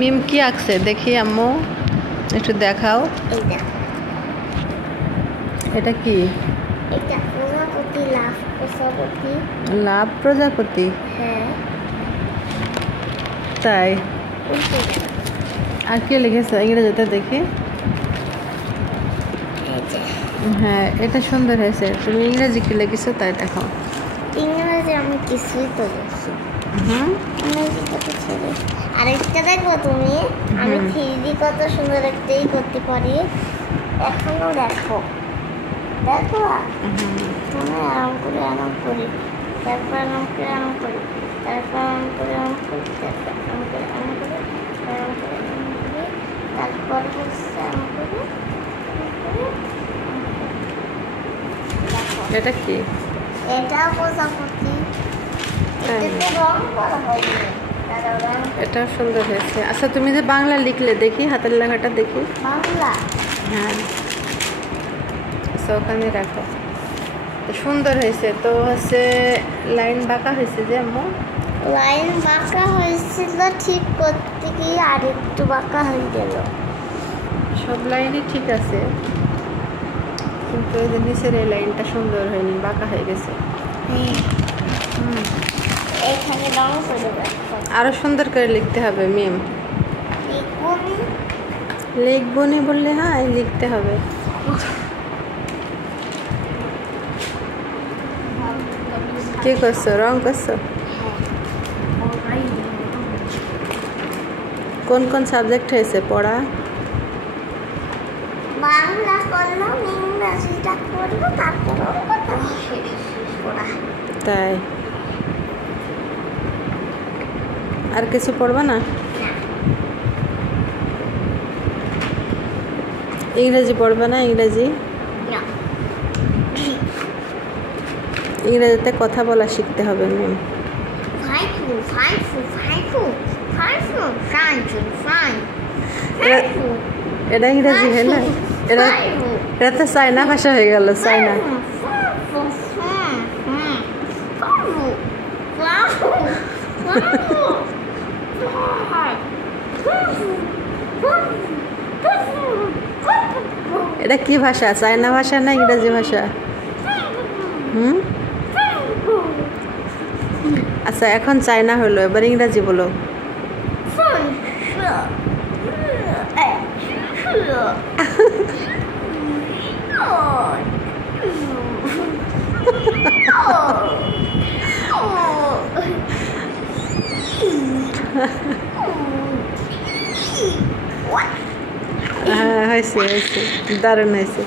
মিম কি আঁকছে দেখি আম্মু, একটু দেখাও। এটা কি? এটা প্রজাপতি, লাভ প্রজাপতি। লাভ প্রজাপতি? হ্যাঁ তাই? আর কি লিখেছে ইংরেজিতে দেখি? হ্যাঁ, এটা সুন্দর হয়েছে। তুমি ইংরেজি কি লিখেছো তাই দেখো। ইংরেজি আমি কিছুই তো লিখছি। ইংরেজি কত ছেড়ে আরেকটা দেখো তুমি। আমি 3D কত সুন্দর একটাই করতে পারি। এখনো দেখো দেখো তুমি আরাম করে আরাম করি, তারপর আরাম করে আরাম করি, তারপর আরাম করে আরাম করি, তারপর আরাম করে আরাম করি, আরাম করে আরাম করি, তারপর হচ্ছে আরাম করি। এটা কি? এটা প্রজাপতি। এটাতে রং করা হয়নি। এটা সুন্দর হয়েছে। আচ্ছা তুমি যে বাংলা লিখলে দেখি, হাতের লেখাটা দেখি। বাংলা? হ্যাঁ, আচ্ছা ওখানে রাখো। তো সুন্দর হয়েছে। তো হচ্ছে লাইন বাঁকা হয়েছে যে আম্মু? লাইন বাঁকা হয়েছিল, ঠিক করতে গিয়ে আর একটু বাঁকা হয়ে গেল। সব লাইনই ঠিক আছে, কিন্তু এই যে নিচের এই লাইনটা সুন্দর হয়নি, বাঁকা হয়ে গেছে। এখানে রং করে রাখো। আরো সুন্দর করে লিখতে হবে মিম। লিখবনি বললে হ্যাঁ, লিখতে হবে। কি করছো? রং করছো? কোন কোন সাবজেক্ট হয়েছে পড়া? বাংলা করলাম, ইংরেজিটা করবো, তারপর তাই? আর কিছু পড়বা না? ইংরেজি পড়বে না? ইংরেজিতে কথা বলা শিখতে হবে ম্যাম। এটা ইংরেজি হয় না, এটা তো চাইনা ভাষা হয়ে গেল। চাইনা এটা কি ভাষা? চাইনা ভাষা না ইংরেজি ভাষা? আচ্ছা এখন চাইনা হলো, এবার ইংরেজি বলো। হয়েছে, দারুণ হয়েছে।